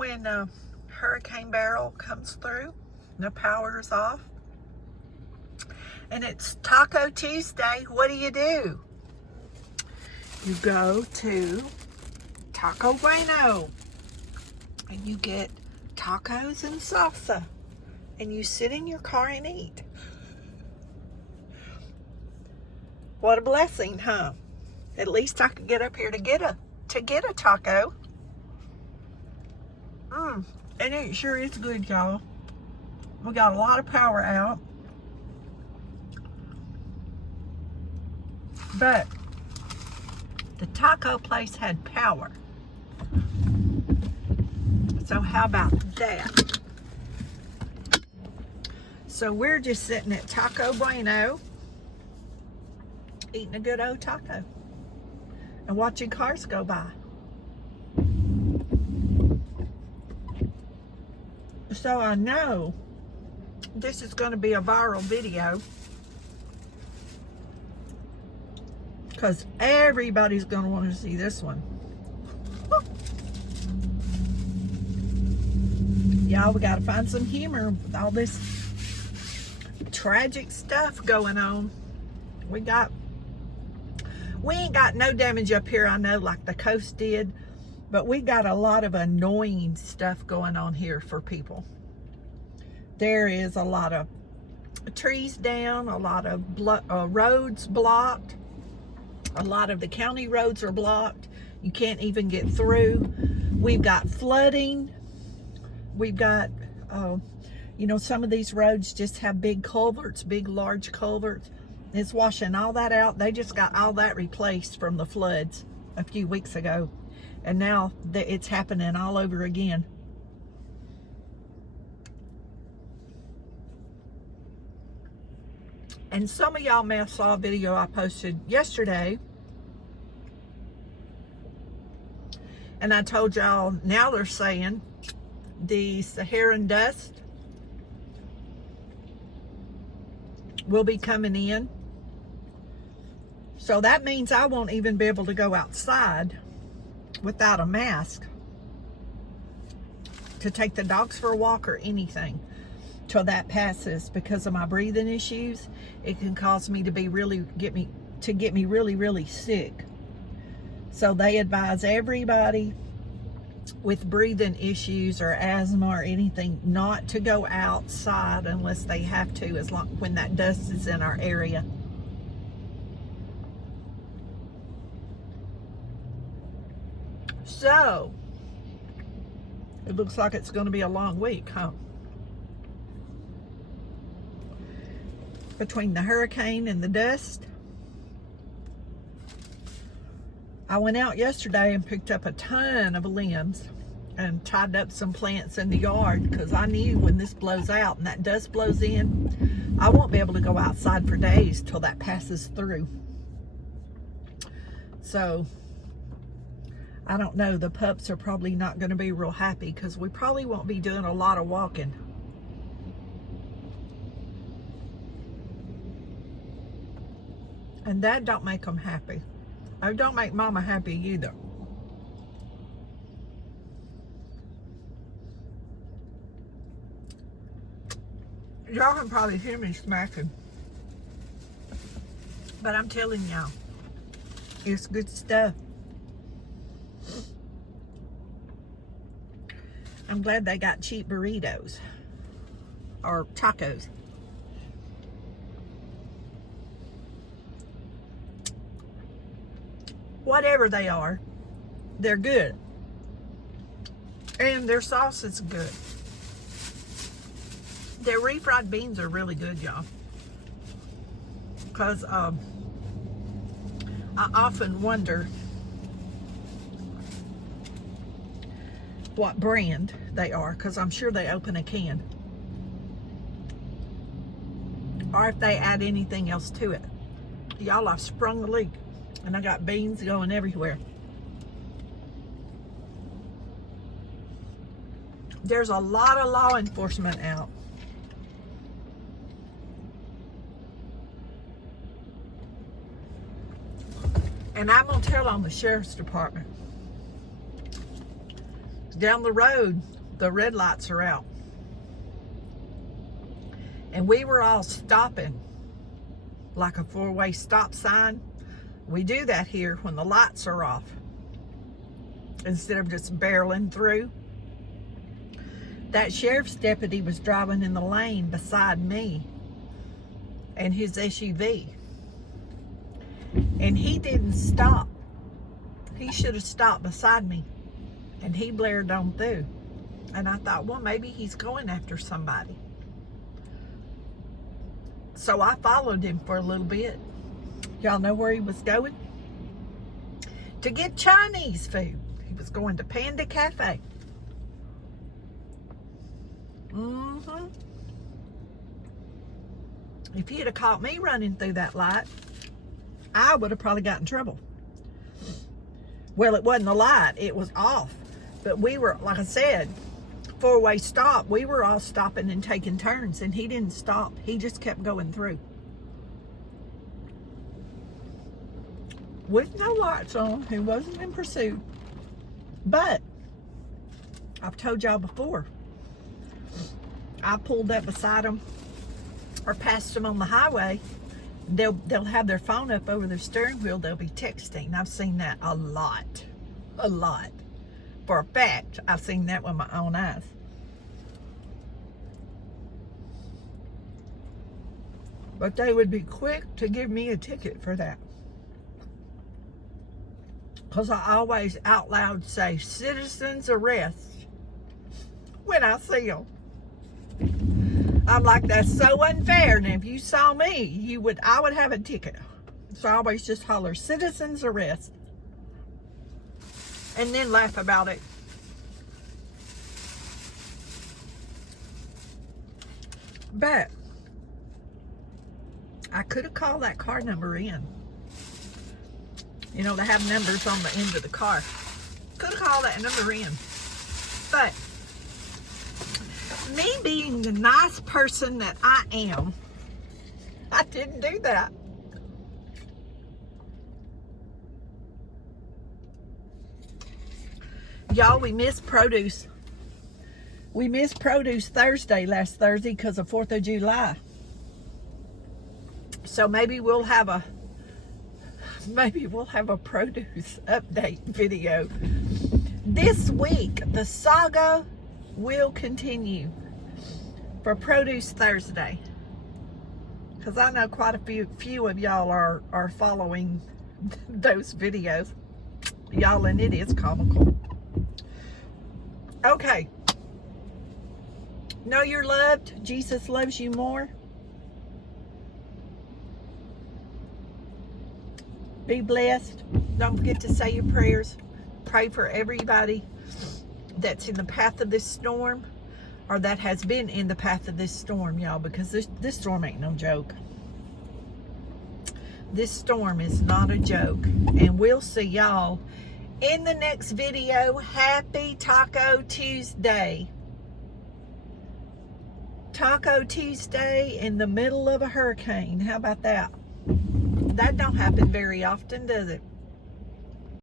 when Hurricane Beryl comes through and the power is off and it's Taco Tuesday, what do? You go to Taco Bueno and you get tacos and salsa and you sit in your car and eat. What a blessing, huh? At least I could get up here to get a taco. And it sure is good, y'all. We got a lot of power out. But the taco place had power. So how about that? So we're just sitting at Taco Bueno, eating a good old taco and watching cars go by. So I know this is going to be a viral video because everybody's going to want to see this one. Y'all, we got to find some humor with all this tragic stuff going on. We ain't got no damage up here, I know, like the coast did, but we got a lot of annoying stuff going on here for people. There is a lot of trees down, a lot of roads blocked. A lot of the county roads are blocked. You can't even get through. We've got flooding. We've got, some of these roads just have big culverts, big, large culverts. It's washing all that out. They just got all that replaced from the floods a few weeks ago. And now it's happening all over again. And some of y'all may have saw a video I posted yesterday. And I told y'all, now they're saying the Saharan dust will be coming in. So that means I won't even be able to go outside without a mask to take the dogs for a walk or anything till that passes. Because of my breathing issues, it can cause me to get me really sick. So they advise everybody with breathing issues or asthma or anything not to go outside unless they have to, when that dust is in our area. So it looks like it's going to be a long week, huh? Between the hurricane and the dust. I went out yesterday and picked up a ton of limbs and tied up some plants in the yard because I knew when this blows out and that dust blows in, I won't be able to go outside for days till that passes through. So I don't know, the pups are probably not going to be real happy because we probably won't be doing a lot of walking. And that don't make them happy. It don't make Mama happy either. Y'all can probably hear me smacking. But I'm telling y'all, it's good stuff. I'm glad they got cheap burritos or tacos. Whatever they are, they're good. And their sauce is good. Their refried beans are really good, y'all. Because I often wonder what brand they are, because I'm sure they open a can. Or if they add anything else to it. Y'all, I've sprung the leak. And I got beans going everywhere. There's a lot of law enforcement out. And I'm going to tell on the sheriff's department. down the road, the red lights are out. And we were all stopping like a four-way stop sign. We do that here when the lights are off, instead of just barreling through. That sheriff's deputy was driving in the lane beside me and his SUV. And he didn't stop. He should have stopped beside me. And he blared on through. And I thought, well, maybe he's going after somebody. So I followed him for a little bit. Y'all know where he was going? To get Chinese food. He was going to Panda Cafe. If he'd have caught me running through that light, I would have probably got in trouble. Well, it wasn't a light, it was off. But we were, like I said, four-way stop. We were all stopping and taking turns, and he didn't stop. He just kept going through. With no lights on, he wasn't in pursuit. But, I've told y'all before, I pulled up beside them or passed them on the highway. They'll have their phone up over their steering wheel. They'll be texting. I've seen that a lot. For a fact, I've seen that with my own eyes. But they would be quick to give me a ticket for that. Because I always out loud say, citizens arrest, when I see them. I'm like, that's so unfair. And if you saw me, I would have a ticket. So I always just holler, citizens arrest. And then laugh about it. But I could have called that car number in. You know, they have numbers on the end of the car. Could have called that number in. But me being the nice person that I am, I didn't do that. Y'all, we missed produce. We missed produce last Thursday because of 4th of July. So maybe we'll have a produce update video. This week, the saga will continue for Produce Thursday. Because I know quite a few of y'all are following those videos. Y'all, and it is comical. Okay. Know you're loved. Jesus loves you more. Be blessed. Don't forget to say your prayers. Pray for everybody that's in the path of this storm, or that has been in the path of this storm, y'all, because this storm ain't no joke. This storm is not a joke. And we'll see y'all in the next video. Happy Taco Tuesday. Taco Tuesday in the middle of a hurricane. How about that? That don't happen very often, does it?